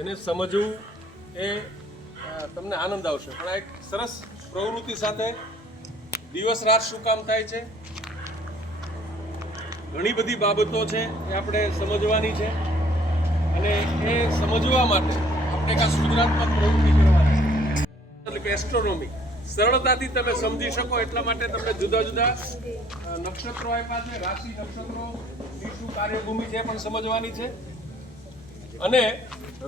એને સમજવું એ તમને આનંદ આવશે. પણ આ એક સરસ પ્રવૃત્તિ સાથે દિવસ રાત શું કામ થાય છે, ઘણી બધી બાબતો છે એ આપણે સમજવાની છે અને એ સમજવા માટે આપણે એક સુધારાત્મક પ્રવૃત્તિ કરવાની છે, એટલે કે એસ્ટ્રોનોમી. સરળતાથી તમે સમજી શકો એટલા માટે તમને જુદા જુદા નક્ષત્રો આપ્યા છે, રાશિ નક્ષત્રો, શું કાર્યભૂમિ છે એ પણ સમજવાની છે અને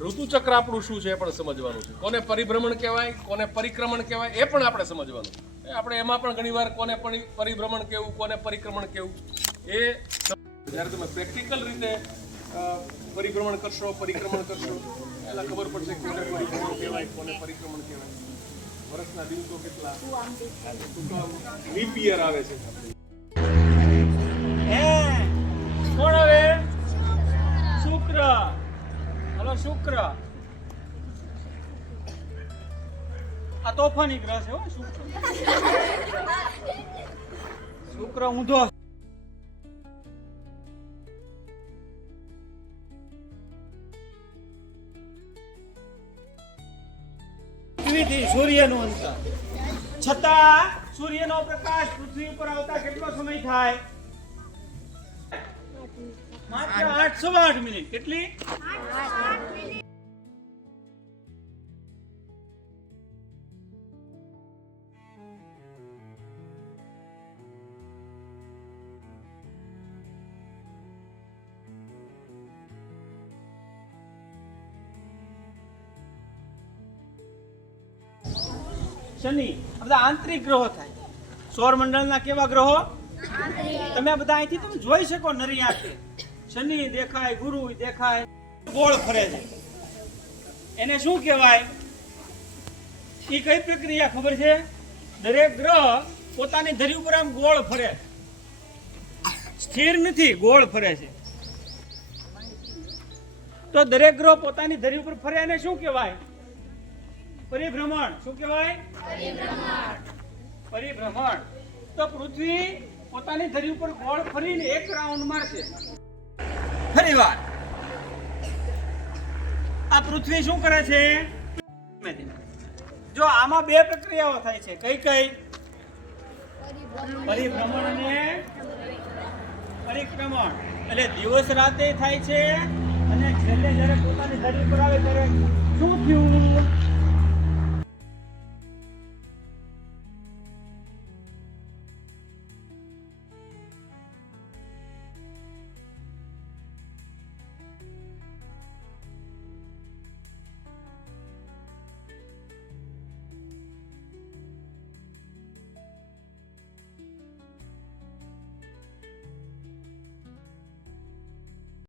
ઋતુચક્ર આપણું શું છે એ પણ સમજવાનું છે. કોને પરિભ્રમણ કહેવાય, કોને પરિક્રમણ કહેવાય એ પણ આપણે સમજવાનું. આપણે એમાં પણ ઘણીવાર કોને પરિભ્રમણ કેવું, કોને પરિક્રમણ કેવું એ જ્યારે તમે પ્રેક્ટિકલ રીતે પરિભ્રમણ કરશો, પરિક્રમણ કરશો એટલે ખબર પડશે કોને પરિભ્રમણ કહેવાય, કોને પરિક્રમણ કહેવાય. વર્ષના દિવસો કેટલા, લીપ યર આવે છે. કોણ હવે? શુક્ર. હલો શુક્ર. આ તોફાની ગ્રહ છે હો શુક્ર. શુક્ર ઊંધો. પૃથ્વીથી સૂર્યનું અંતર, છતાં સૂર્યનો પ્રકાશ પૃથ્વી ઉપર આવતા કેટલો સમય થાય? માત્ર 808 મિનિટ. કેટલી? 808 મિનિટ. શનિ. બધા આંતરિક ગ્રહો થાય. સૌરમંડળના કેવા ગ્રહો? તમે બધા અહીંથી તમે જોઈ શકો નરી આંખે. શનિ દેખાય, ગુરુ દેખાય, ગોળ ફરે છે. એને શું કહેવાય? એ કઈ પ્રક્રિયા ખબર છે? દરેક ગ્રહ પોતાની ધરી ઉપર આમ ગોળ ફરે, સ્થિર નથી, ગોળ ફરે છે. તો દરેક ગ્રહ પોતાની ધરી ઉપર ફરે એને શું કહેવાય? પરિભ્રમણ. શું કહેવાય? પરિભ્રમણ. તો પૃથ્વી પોતાની ધરી ઉપર ગોળ ફરીને એક રાઉન્ડ મારશે. ફરીવાર આ પૃથ્વી શું કરે છે? જો આમાં બે પ્રક્રિયાઓ થાય છે. કઈ કઈ? પરિભ્રમણ અને પરિક્રમણ. એટલે દિવસ રાતે થાય છે અને છેલ્લે જ્યારે પોતાની ધરી પર આવે ત્યારે શું થયું?